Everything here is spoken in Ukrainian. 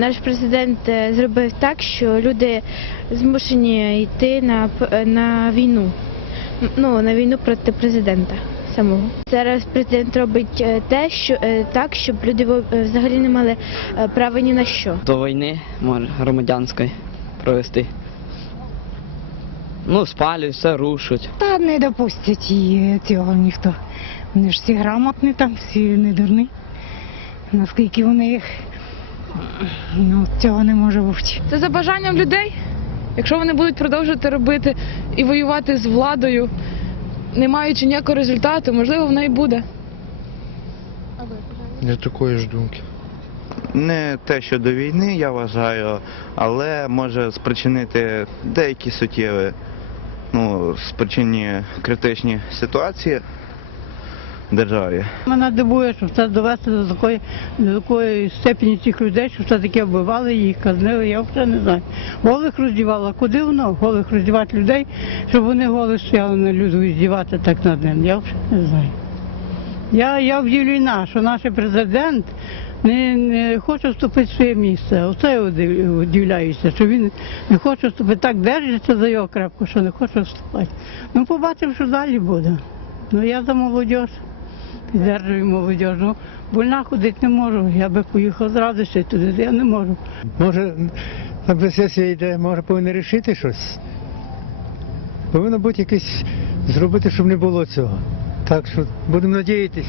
Наш президент е, зробив так, що люди змушені йти на, е, на війну. Ну, на війну проти президента самого. Зараз президент робить е, те, що так, щоб люди взагалі не мали права ні на що. до війни може, громадянської провести. Ну, спалюють, все рушать. Та не допустять її цього ніхто. Вони ж всі грамотні там, всі не дурні. Наскільки вони їх ну, цього не може бути. Це за бажанням людей. Якщо вони будуть продовжувати робити і воювати з владою, не маючи ніякого результату, можливо, вона і буде. Я такої ж думки. Не те, що до війни, я вважаю, але може спричинити деякі суттєві, ну, спричинні критичні ситуації державі. Мене дивує, що це довести до такої, до такої степені цих людей, що все таки вбивали їх, казнили, я вже не знаю. Голих роздівала. Куди воно? Голих роздівати людей, щоб вони голих стояли на люди і здівати так над ним. Я вже не знаю. Я, я вдивлена, що наш президент не, не хоче вступити в своє місце. Оце я удивляюся, що він не хоче вступити. Так держиться за його крепко, що не хоче вступати. Ну, побачимо, що далі буде. Ну я за молодь. Піддержую молодіжну. Ну, больна ходити не можу. Я би поїхав зразу ще туди, я не можу. Може, там сесія йде, може повинні рішити щось. Повинно бути якесь зробити, щоб не було цього. Так що будемо надіятися.